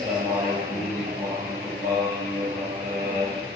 Assalamualaikum warahmatullahi wabarakatuh.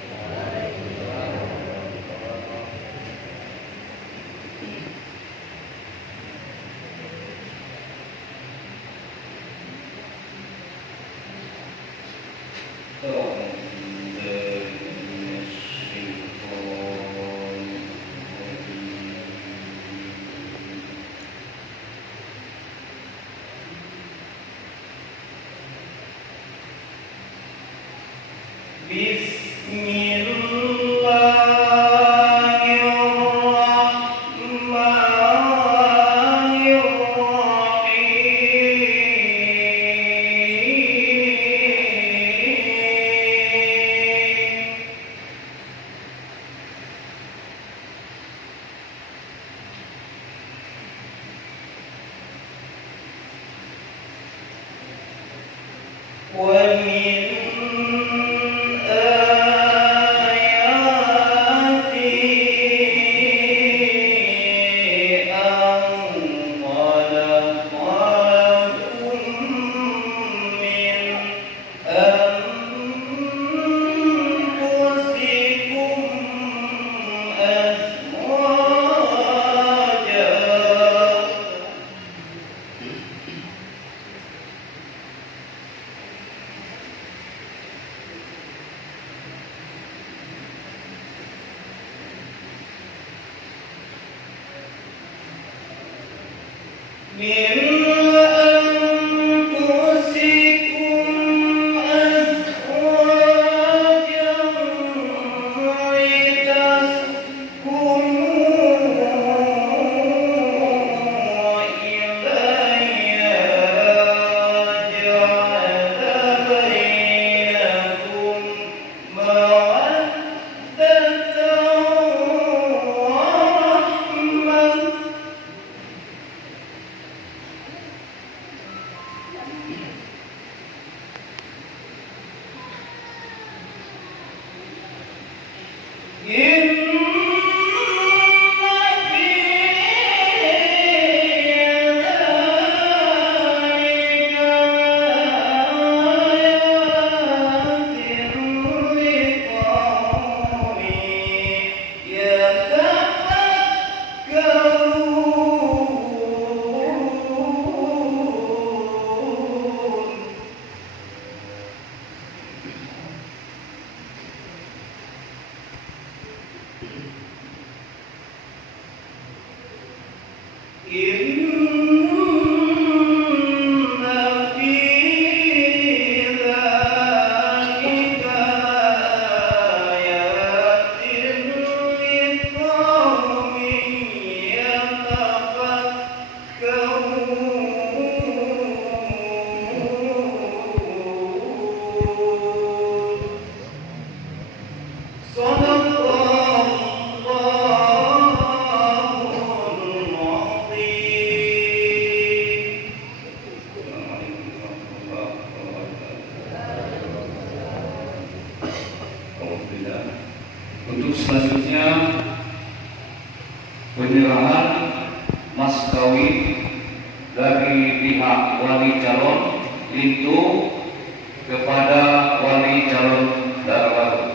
Untuk selanjutnya penyerahan mas kawin dari pihak wali calon itu kepada wali calon baru.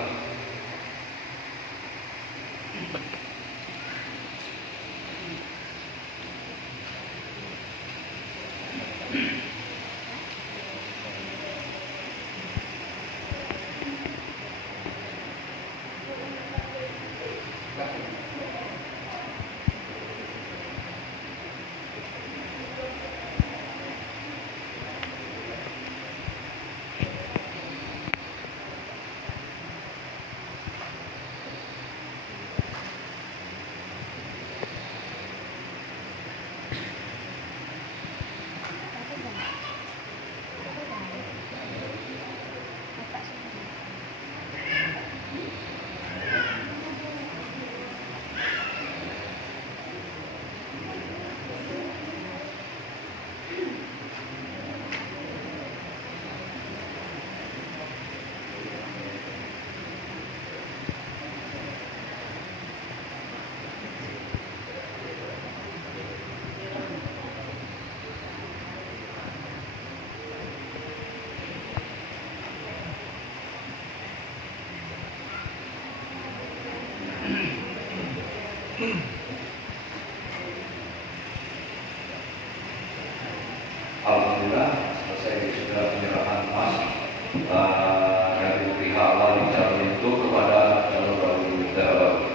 dari pihak wali calon itu kepada calon wali baru.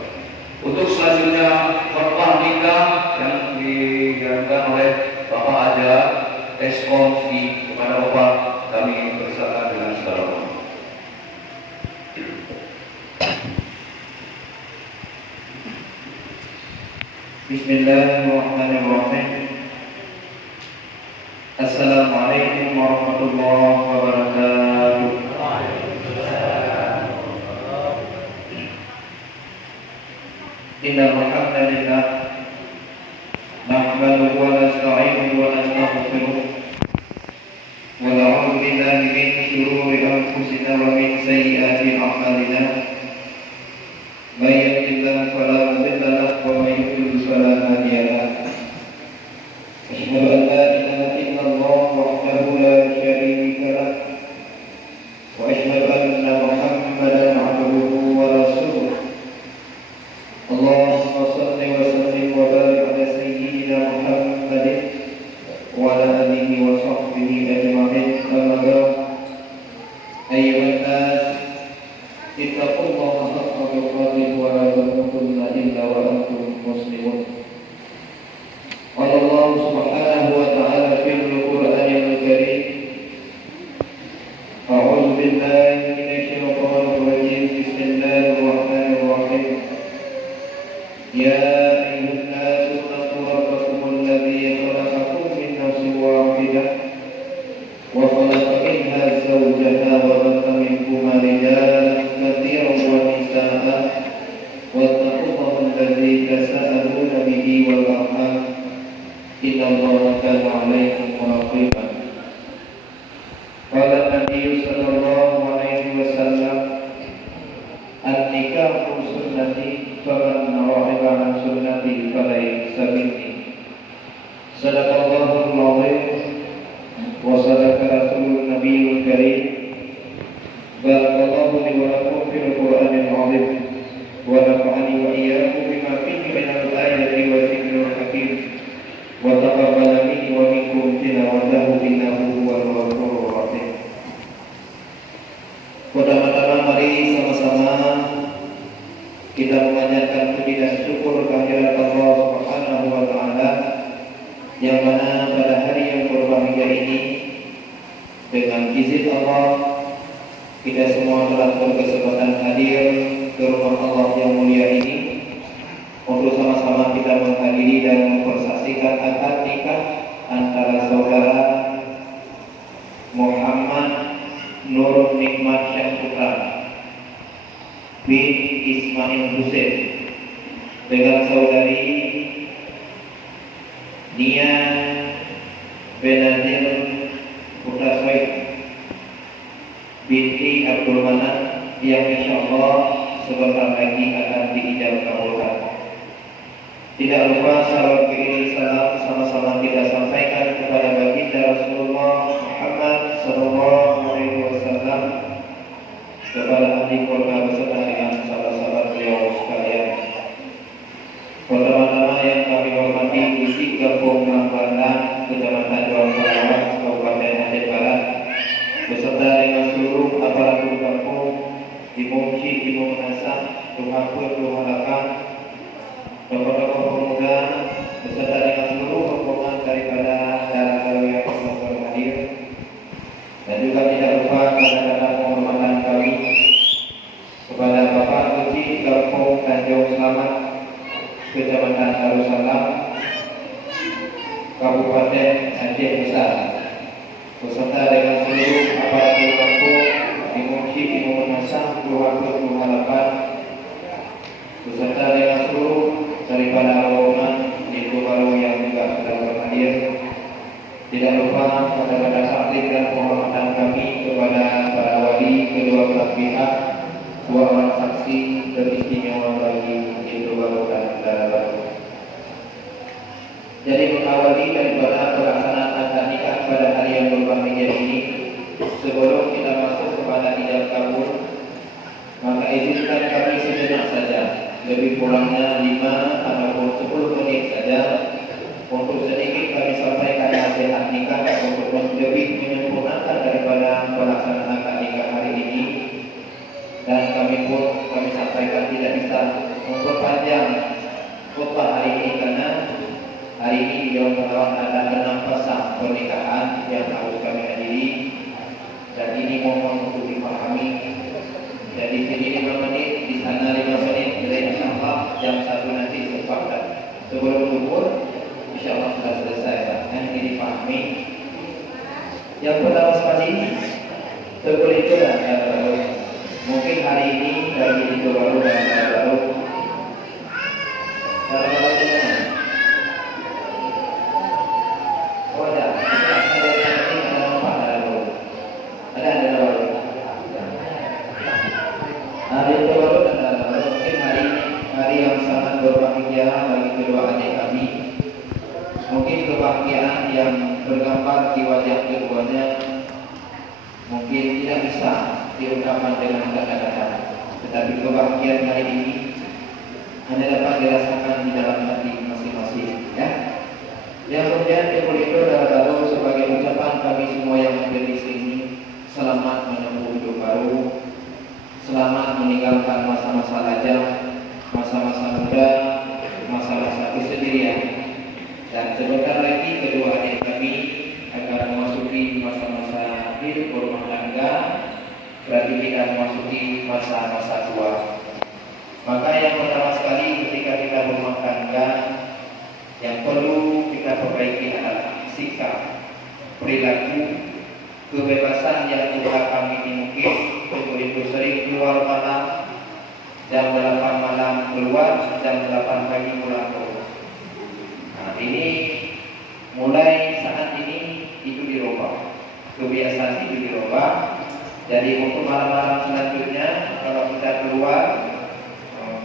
Untuk selanjutnya khotbah nikah yang dijalankan oleh Bapak Aja Eskom kepada Bapak kami persilakan dengan segala hormat. Bismillahirrahmanirrahim. Assalamualaikum warahmatullahi wabarakatuh. Innal hamdalillah nahmaduhu wa nasta'inuhu wa nastaghfiruh wa na'udzu billahi min shururi anfusina wa min sayyiati a'malina. May yahdihillahu fala mudilla lahu wa may yudlil fala hadiya lahu. Asyhadu an la ilaha illallah wahdahu la syarika lahu wa asyhadu anna Muhammadan 'abduhu wa rasuluh. Allahumma shalli wa sallim wa barik ala sayyidina Muhammadin wa ala alihi wa sahbihi ajma'in. Amma ba'd. Ayyuhan nas ittaqullaha haqqa tuqatih wa la tamutunna illa wa antum muslimun. Allah Subhanahu wa ta'ala fil Qur'anil Karim. A'udzu billahi minasy syaithanir rajim. Bismillahirrahmanirrahim. Ya ayyuhan nasu ittaqu rabbakumul ladzi khalaqakum min nafsin wahidah wa khalaqa minha zawjaha wa batha minhuma rijalan katsiran wa nisaa'a wattaqullaha alladzi tasaaluna bihi wal arham innallaha kana 'alaykum raqiban. Qala Nabi sallallahu alaihi wasallam, an-nikahu sunnati faman raghiba an sunnati falaysa minni. Sadaqallahul 'azim wa sadaqa rasulun nabiyul karim. Barakallahu li wa lakum fil Qur'anil 'azim wa nafa'ani wa iyyakum bima fihi minal ayati wa dzikril hakim. Wa taqabbala minni wa minkum tilawatahu innahu huwal ghafurur rahim. Pertama-tama mari sama-sama kita memanjatkan puji dan syukur kehadirat Allah Subhanahu wa taala yang mana pada hari yang berbahagia ini dengan izin Allah kita semua telah berkesempatan hadir ke rumah Allah yang mulia ini untuk sama-sama kita menghadiri dan mempersaksikan akad nikah antara saudara Muhammad Nur Nikmat Syahputra bin Ismail Hussein dengan saudari Nia Benadir Putra Swaib binti Abdul Manan yang insyaallah sebentar lagi akan diijab kabulkan. Tidak lupa salawat kiriman salam sama-sama kita sampaikan kepada baginda Rasulullah Muhammad sallallahu alaihi wasallam, kepada ahli keluarga beserta dengan sahabat-sahabat beliau sekalian. Pertama-tama yang kami hormati Gusti Kampung Lambangan, Kecamatan Juang Palawan, Kabupaten Aceh Barat, beserta dengan seluruh aparatur kampung, Imam Syekh, Imam Nasab, Rumah Pur, Rumah Lapang, tokoh-tokoh pemuda, beserta dengan seluruh rombongan daripada daerah Galuh yang berhadir, dan juga tidak lupa kata-kata penghormatan kami kepada Bapak Gusti Kampung Tanjung Selamat, Kecamatan Darussalam, Kabupaten Aceh Besar, beserta dengan seluruh aparatur kampung, Imam Syekh, Imam Nasab, Rumah Pur, Rumah Lapang, beserta dengan seluruh daripada rombongan di Baru yang juga sudah berhadir. Tidak lupa kata-kata taklim dan penghormatan kami kepada para wali kedua belah pihak, dua orang saksi teristimewa bagi itu Baru dan Negara Baru. Jadi mengawali daripada pelaksanaan akad nikah pada hari yang berbahagia ini, sebelum kita masuk kepada ijab kabul, maka izinkan kami sejenak saja, lebih kurangnya 5 ataupun 10 menit saja, untuk sedikit kami sampaikan nasihat nikah untuk lebih menyempurnakan daripada pelaksanaan akad nikah kita memperpanjang khutbah hari ini karena hari ini di Dewan Pahlawan ada 6 pasang pernikahan yang harus kami hadiri, dan ini mohon untuk dipahami. Jadi sini 5 menit, di sana 5 menit, jadi insyaAllah jam 1 nanti sempatkan sebelum zuhur insyaAllah sudah selesai. Nah ini dipahami. Yang pertama sekali seperti itu mungkin hari ini dari itu baru dan baru cara baru di mana? Oh ada, ada nampak ada baru, ada baru. Hari itu baru dan ada baru. Mungkin hari ini hari yang sangat berbahagia bagi kedua adik kami. Mungkin kebahagiaan yang bergambar di wajah keduanya mungkin tidak bisa diungkapkan dengan kata-kata, tetapi kebahagiaan hari ini hanya dapat dirasakan di dalam hati masing-masing. Ya. Yang kemudian itu adalah baru sebagai ucapan kami semua yang hadir di sini, selamat menempuh hidup baru, selamat meninggalkan masa-masa lajang, masa-masa muda, masa-masa kesendirian. Dan sebentar lagi kedua adik kami akan memasuki masa-masa hidup berumah tangga, berarti kita memasuki masa-masa tua. Maka yang pertama sekali ketika kita berumah tangga, yang perlu kita perbaiki adalah sikap, perilaku, kebebasan yang telah kami mungkin begitu sering keluar malam, jam 8 malam keluar, jam 8 pagi pulang. Nah, ini mulai saat ini itu dirubah, kebiasaan itu dirubah. Jadi untuk malam-malam selanjutnya kalau kita keluar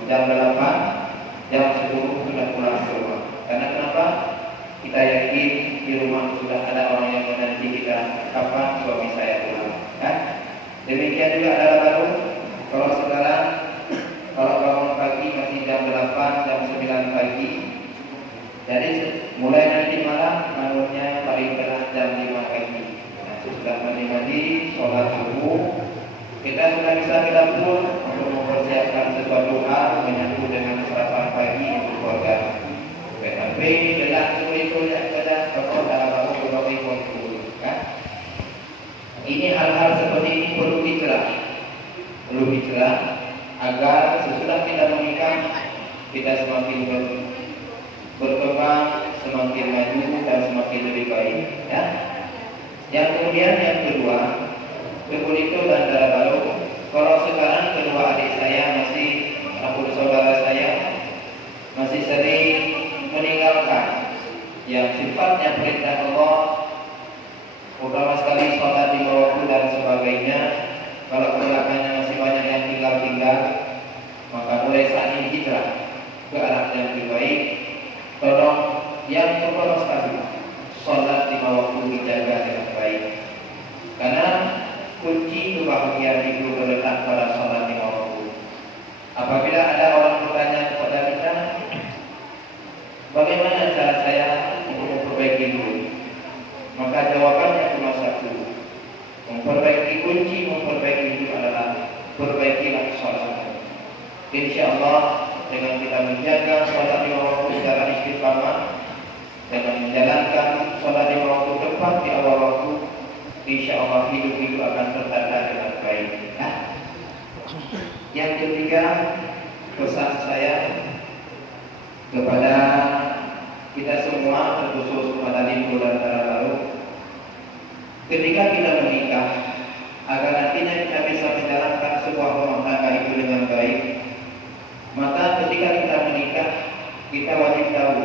jam 8, jam 10 sudah pulang ke rumah. Karena kenapa? Kita yakin di rumah sudah ada orang yang menanti kita kapan suami saya pulang. Kan? Demikian juga adalah baru kalau sekarang kalau bangun pagi masih jam 8, jam 9 pagi. Jadi mulai nanti malam bangunnya paling berat jam 5 pagi. Nah, sudah mandi, sholat subuh, kita sudah bisa ke dapur untuk mempersiapkan sesuatu hal menyambut dengan sarapan pagi untuk keluarga. PHP ini belah itu yang ada kalau dalam waktu berapa kan? Ini hal-hal seperti ini perlu dicerah agar sesudah kita menikah kita semakin berkembang, semakin maju dan semakin lebih baik. Ya. Yang kemudian yang kedua, begitu dan baru. Kalau sekarang kedua adik saya masih, aku saudara saya masih sering meninggalkan yang sifatnya perintah Allah, utama sekali sholat di waktu dan sebagainya. Kalau belakangnya masih banyak yang tinggal, maka mulai saat ini hijrah ke arah yang lebih baik. Tolong yang pertama sekali sholat 5 waktu dijaga dengan baik, karena kunci kebahagiaan itu terletak pada sholat 5 waktu. Apabila ada orang bertanya kepada kita, bagaimana cara saya untuk memperbaiki dulu, maka jawabannya cuma satu: memperbaiki kunci, memperbaiki itu adalah perbaikilah sholat. Insya Allah dengan kita menjaga sholat 5 waktu secara istiqamah, dengan menjalankan sholat 5 waktu tepat di awal waktu, insya Allah hidup itu akan tertata dengan baik. Nah, yang ketiga, pesan saya kepada kita semua, terkhusus kepada Limpo dan para baru, ketika kita menikah, agar nantinya kita bisa menjalankan sebuah rumah tangga itu dengan baik, maka ketika kita menikah, kita wajib tahu,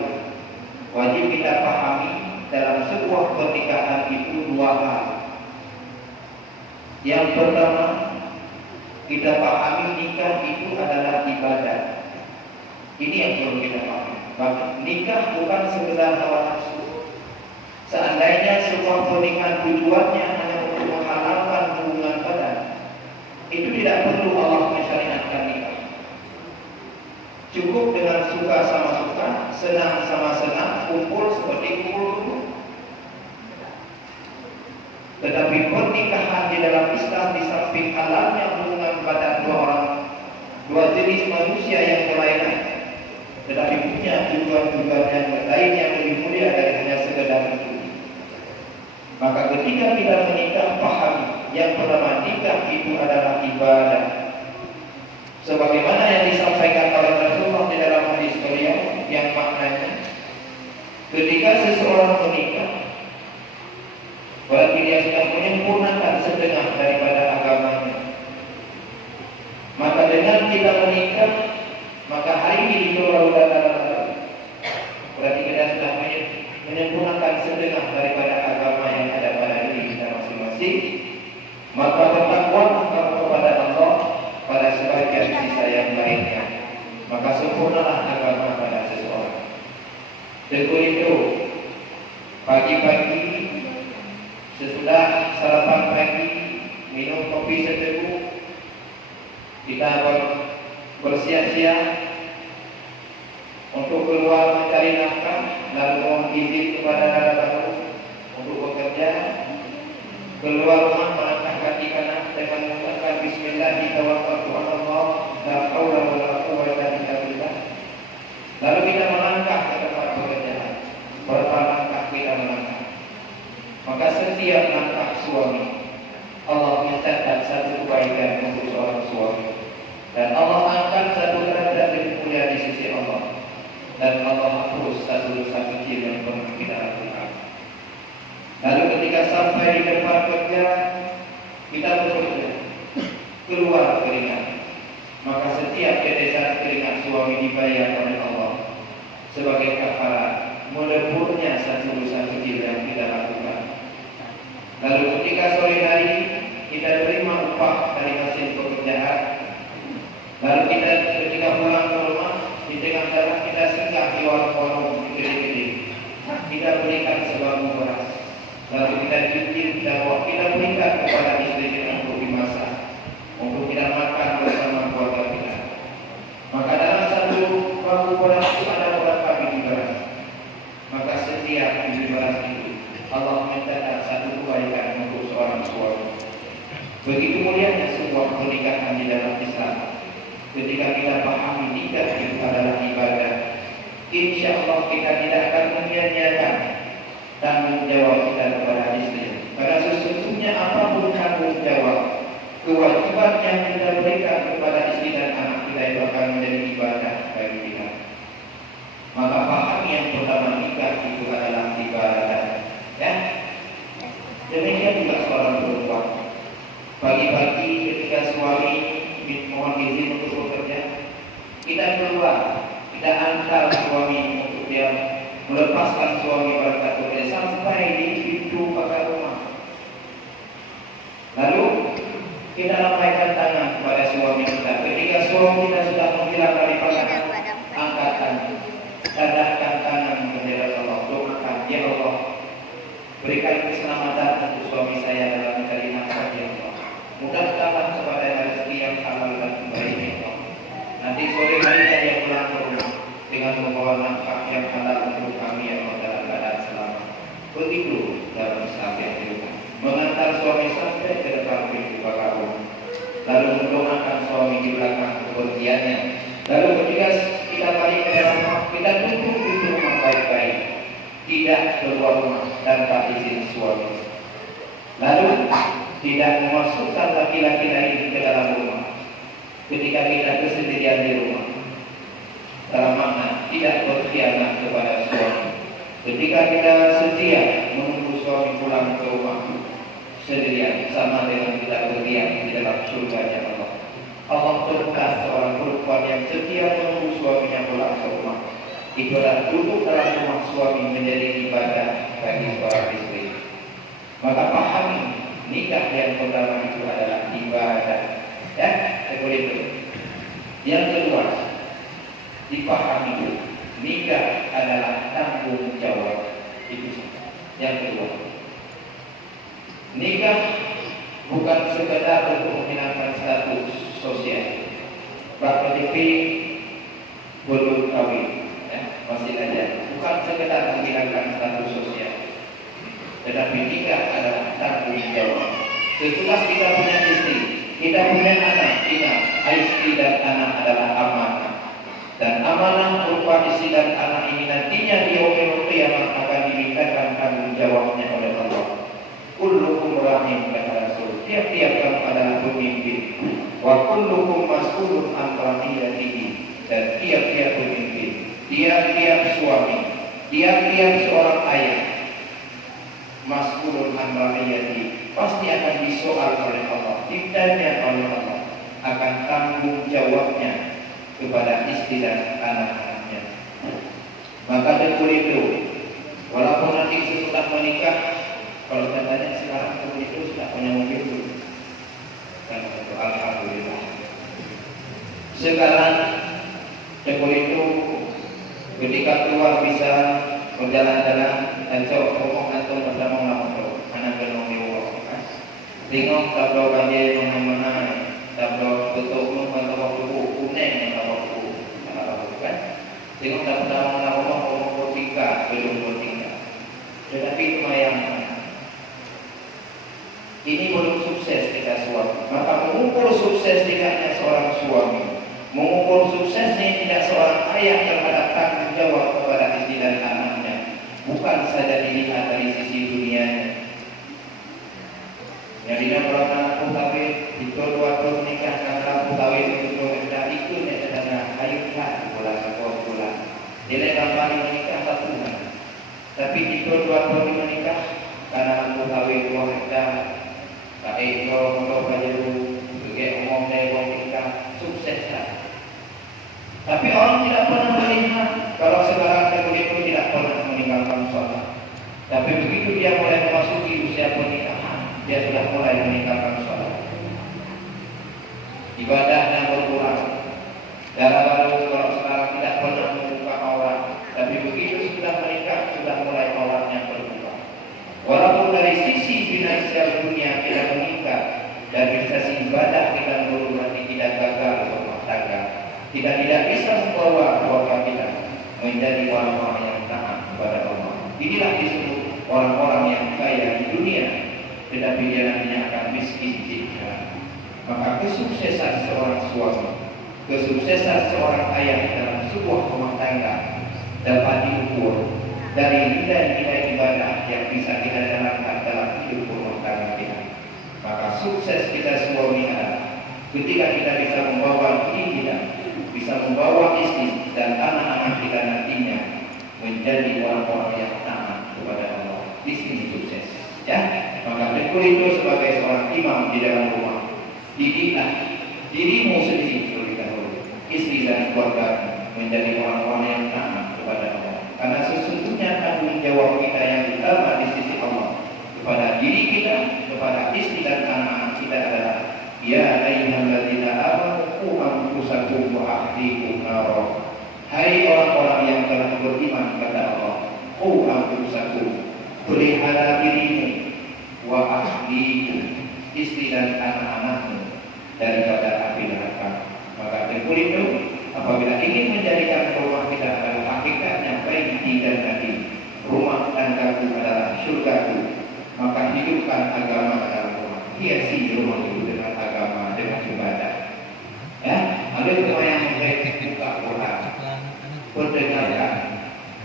wajib kita pahami dalam sebuah pernikahan itu 2 hal. Yang pertama, kita pahami nikah itu adalah ibadah. Ini yang perlu kita pahami. Nikah bukan sekedar hawa nafsu. Seandainya sebuah pernikahan tujuannya hanya untuk menghalalkan hubungan badan, itu tidak perlu Allah mensyariatkan nikah. Cukup dengan suka sama suka, senang sama senang, kumpul seperti kumpul dulu. Tetapi pernikahan di dalam Islam, di samping halalnya hubungan badan 2 orang, dua jenis manusia yang berlainan, tetapi punya tujuan-tujuan yang lain yang lebih mulia dari hanya sekedar itu. Maka ketika kita menikah, pahami yang pertama, nikah itu adalah ibadah. Sebagaimana yang disampaikan oleh Rasulullah di dalam hadis beliau yang maknanya, ketika seseorang menikah, berarti dia sudah menyempurnakan setengah daripada agamanya. Maka dengan kita menikah, maka hari ini dikeluarkan berarti kita sudah menyempurnakan setengah daripada agama yang ada pada diri kita masing-masing. Maka bertakwalah kepada Allah pada sebagian sisa yang lainnya, maka sempurnalah agama pada seseorang. Tegur itu pagi-pagi sesudah sarapan pagi minum kopi seteguk, kita bersiap-siap untuk keluar mencari nafkah, lalu mohon izin kepada baru untuk bekerja. Keluar rumah melangkah kaki kanan dengan mengucapkan Bismillah, tawakkaltu 'ala Allah, la haula wala quwwata illa billah. Lalu kita melangkah ke tempat pekerjaan. Berapa langkah kita melangkah? Maka setiap langkah suami, Allah mencatat satu kebaikan untuk seorang suami, dan Allah angkat satu derajat lebih mulia di sisi Allah, dan Allah hapus satu dosa kecil yang pernah kita lakukan. Lalu ketika sampai di tempat kerja, kita bekerja, keluar keringat, maka setiap tetesan keringat suami dibayar oleh Allah sebagai kafarat meleburnya satu dosa kecil yang kita lakukan. Lalu ketika sore hari kita terima upah dari hasil pekerjaan, lalu kita ketika pulang ke rumah, di tengah jalan kita singgah di warung-warung gede-gede, kita berikan sebangku beras, lalu kita cuci dan kita berikan kepada istri kita untuk dimasak, untuk kita makan bersama keluarga kita. Maka dalam satu bangku beras itu ada berapa biji beras? Maka setiap biji beras itu Allah mencatat satu kebaikan untuk seorang suami. Begitu mulianya sebuah pernikahan di dalam Islam. Ketika kita pahami nikah itu adalah ibadah, insya Allah kita tidak akan menyia-nyiakan tanggung jawab kita kepada istri. Karena sesungguhnya apapun tanggung jawab, kewajiban yang kita berikan kepada istri dan anak kita itu akan menjadi ibadah bagi kita. Maka pahami yang pertama, nikah itu adalah ibadah. Ya, demikian juga seorang perempuan. Pagi-pagi ketika suami mohon izin untuk bekerja, kita keluar, kita antar suami untuk dia melepaskan suami berangkat bekerja sampai di pintu pagar rumah. Lalu kita lambaikan tangan kepada suami kita. Ketika suami kita sudah menghilang dari pandangan, angkat tangan, tadahkan tangan kepada Allah, doakan, ya Allah, berikan keselamatan untuk suami saya dalam mencari nafkah, ya Allah. Mudah-mudahan kepada rezeki yang halal dan baik, ya Allah. Nanti sore harinya dia pulang ke rumah dengan membawa nafkah yang halal untuk kami, ya Allah, dalam keadaan selamat. Begitu dalam Islam yang dilakukan. Mengantar suami sampai ke depan pintu pagar rumah, lalu mendoakan suami di belakang kepergiannya. Lalu ketika kita balik ke dalam rumah, kita tutup pintu rumah baik-baik, tidak keluar rumah tanpa izin suami. Lalu tidak memasukkan laki-laki lain ke dalam rumah ketika kita kesendirian di rumah. Dalam makna tidak berkhianat kepada suami. Ketika kita setia menunggu suami pulang ke rumah sendirian, sama dengan kita berdiam di dalam surganya Allah. Allah berkah seorang perempuan yang setia menunggu suaminya pulang ke rumah. Itulah duduk dalam rumah suami menjadi ibadah bagi seorang istri. Maka pahami nikah yang pertama itu adalah ibadah. Ya, seperti itu. Yang kedua, dipahami nikah adalah tanggung jawab. Itu yang kedua. Nikah bukan sekedar untuk menghilangkan status sosial. Pak KTP belum kawin, ya, masih aja. Bukan sekedar menghilangkan status sosial, tetapi nikah adalah tanggung jawab. Setelah kita punya istri, kita punya anak, ingat istri dan anak kiamat akan dimintakan tanggung jawabnya oleh Allah. Kullukum ra'in kata Rasul. Tiap-tiap kamu adalah pemimpin. Wa kullukum mas'ulun an ra'iyatihi. Dan tiap-tiap pemimpin, tiap-tiap suami, tiap-tiap seorang ayah, mas'ulun an ra'iyatihi, pasti akan disoal oleh Allah, ditanya oleh Allah, akan tanggung jawabnya kepada istri dan anak-anaknya. Maka betul itu, walaupun nanti sesudah menikah, kalau saya tanya sekarang betul itu sudah punya mobil belum? Dan alhamdulillah. Sekarang betul itu ketika keluar bisa berjalan-jalan dan jauh ngomong atau bersama ngomong anak genong dewa. Tengok tablo banjir mana-mana, tablo betul atau waktu kuning atau waktu kan? Tengok tablo ngomong tiga belum tiga. Tetapi lumayan. Ini belum sukses kita suami. Maka mengukur sukses tidaknya seorang suami, mengukur suksesnya tidak seorang ayah terhadap tanggung jawab kepada istri dan anaknya, bukan saja dilihat dari sisi dunianya. Yang tidak pernah aku kawin, itu dua tahun nikah karena aku kawin itu sudah itu nedana ayu kan bulan atau bulan. Dia kembali menikah satu bulan. Tapi itu dua tahun menikah karena aku kawin dua hektar. Tak ego untuk baju, sebagai umumnya nikah sukses tak. Tapi orang tidak pernah melihat kalau sekarang kemudian itu tidak pernah meninggalkan sholat. Tapi begitu dia mulai memasuki usia pernikahan, dia sudah mulai meninggalkan sholat. Ibadahnya berkurang. Gara-gara kalau sekarang tidak pernah membuka aurat, tapi begitu sudah menikah sudah mulai auratnya berbuka. Walaupun dari sisi finansial dunia tidak meningkat, dari sisi ibadah kita berarti tidak gagal rumah tangga. Tidak bisa membawa keluarga kita menjadi orang-orang yang taat kepada Allah. Inilah disebut orang-orang yang kaya di dunia, tetapi dia nantinya akan miskin di akhirat. Maka kesuksesan seorang suami, kesuksesan seorang ayah dalam sebuah rumah tangga dapat diukur dari nilai-nilai ibadah yang bisa kita jalankan dalam hidup rumah tangga kita. Maka sukses kita suami adalah ketika kita bisa membawa diri kita, bisa membawa istri dan anak-anak kita nantinya menjadi orang-orang yang taat kepada Allah. Di sini sukses. Ya, maka betul itu sebagai seorang imam di dalam rumah, didiklah dirimu sendiri terlebih dahulu, istri dan keluarga menjadi orang-orang yang taat kepada Allah. Karena sesungguhnya tanggung jawab kita yang utama di sisi Allah kepada diri kita, kepada istri dan anak-anak kita adalah ya ayyuhalladzina amanu qu anfusakum wa ahlikum nara. Hai orang-orang yang telah beriman kepada Allah, qu anfusakum, pelihara dirimu, wa ahlikum, istri dan anak-anakmu daripada api neraka. Maka betul itu apabila ingin menjadikan rumah kita adalah hakikatnya baiti dan hati, rumah tanggaku adalah surgaku, maka hidupkan agama dalam rumah, hiasi rumah itu dengan agama, dengan ibadah. Ya, ada rumah yang baik buka Quran, perdengarkan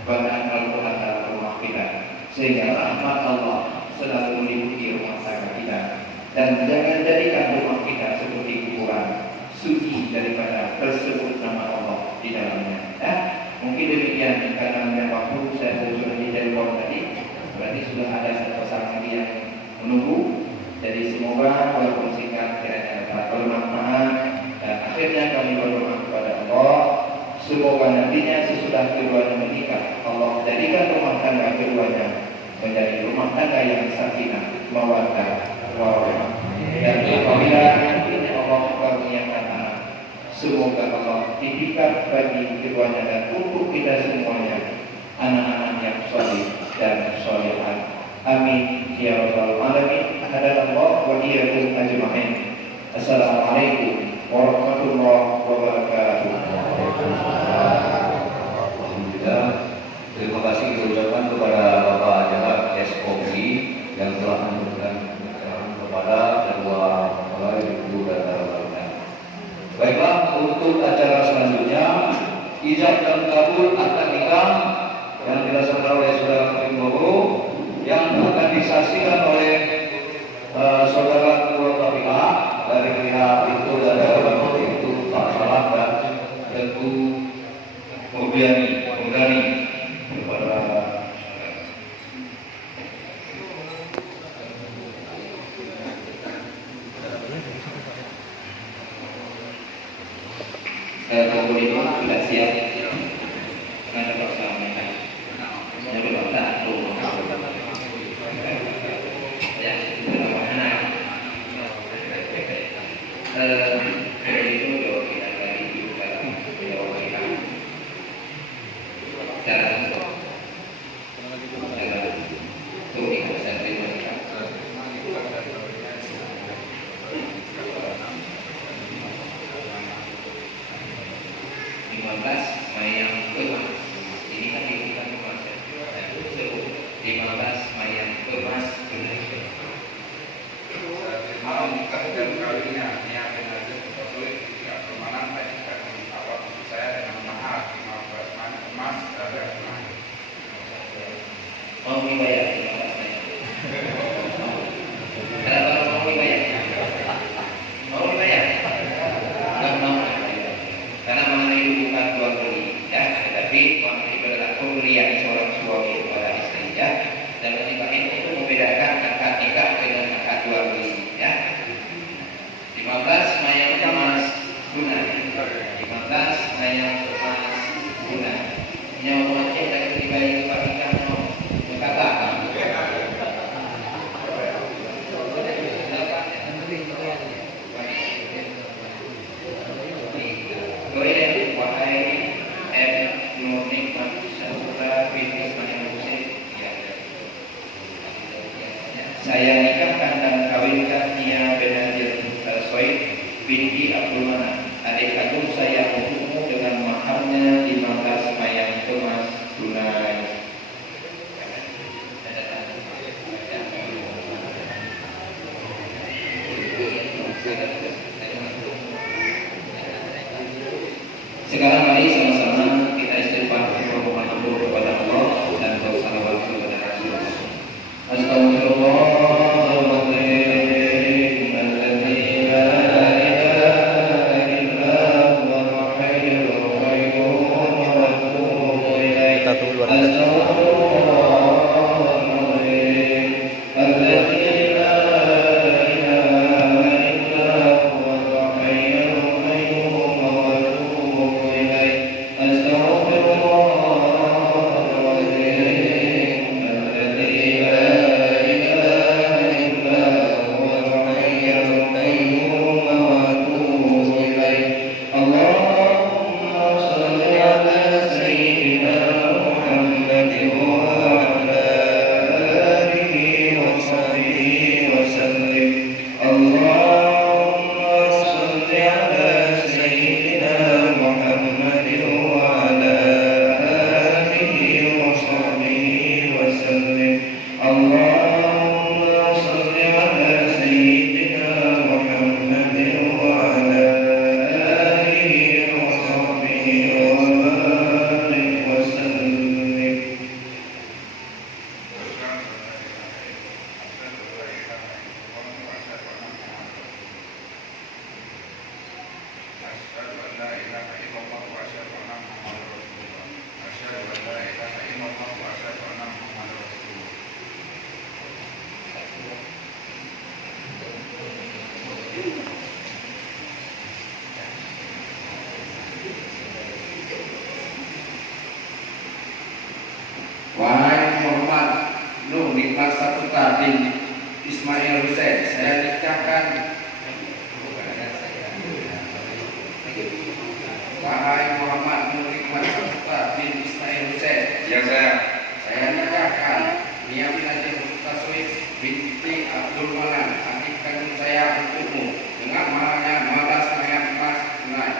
bacaan Al-Quran dalam rumah kita, sehingga rahmat Allah selalu meliputi rumah tangga kita. Dan jangan jadikan rumah kita seperti kuburan, suci daripada tersebut nama Allah di dalamnya. Ya, mungkin demikian karena waktu saya sudah di telepon tadi, berarti sudah ada satu pasangan yang menunggu. Jadi semoga walaupun singkat kiranya dapat bermanfaat dan akhirnya kami berdoa kepada Allah semoga nantinya sesudah keduanya menikah Allah jadikan rumah tangga keduanya menjadi rumah tangga yang sakinah, mawaddah, warahmah. Dan apabila nantinya Allah mengaruniakan anak, semoga Allah titipkan bagi keduanya dan untuk kita semuanya anak-anak yang saleh dan salihah. Amin ya rabbal alamin. Hadallahu wa iyyakum ajma'in. Assalamualaikum warahmatullahi wabarakatuh. Alhamdulillah. Terima kasih diucapkan kepada Bapak Jahat SOP yang telah memberikan pembicaraan kepada kedua kepala ibu dan bapak. Baiklah, untuk acara selanjutnya ijab dan kabul akad nikah yang tidak serta oleh saudara Pimbogo yang akan disaksikan oleh saudara keluarga pihak dari pihak itu dari itu Pak Salah dan tentu Mubiani kepada Tunggu di rumah sudah siap dengan persamaan yang berdoa ya itu doa kita lagi juga doa kita cara tuh kita bisa terima kita 15 Mayang Kemas. Ini tadi kita Kemas ya. 15 Mayang Kemas. Mau nikah dan kawinnya niat dengan sesuai tidak permanen baikkan awal untuk saya dengan mahar 15 Mayang emas dan emas. Mau dibayar 15 Mayang. Kenapa mau dibayar? Mau dibayar? Enggak mau. Karena mengenai itu bukan jual beli ya, tetapi mengenai itu adalah pemberian seorang suami kepada istrinya, dan ketika itu membedakan akad nikah dengan akad jual beli ya. 15 Mayang emas guna, 15 Mayang emas guna. Nyawa macam dari dibayar Pak Ikan mau kata Goyang wahai Nur Nikmat Saudara binti Ismail Hussein ya. Saya nikahkan dan kawinkan Nia Benazir Soid binti Abdul Manan, adik kandung saya untukmu dengan maharnya 15 Mayang emas tunai. Sekarang mari sama-sama kita istighfar bermohon ampun kepada Allah dan bersalawat kepada Rasulullah. Astagfirullahaladzim alladzi la ilaha illa huwal hayyul qayyum wa atubu ilaih. Astagfirullahaladzim alladzi la ilaha illa huwal hayyul qayyum wa atubu ilaih. Wahai Muhammad Nur Nikmat Saputra bin Ismail Hussein, saya nikahkan. Wahai Muhammad Nur Nikmat Saputra bin Ismail Hussein, ya saya nikahkan Nia Benazir Soid binti Abdul Manan, adik kandung saya untukmu dengan maharnya 15 Mayang emas tunai.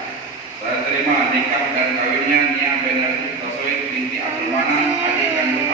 Saya terima nikah dan kawinnya Nia Benazir Soid binti Abdul Manan, adik kandung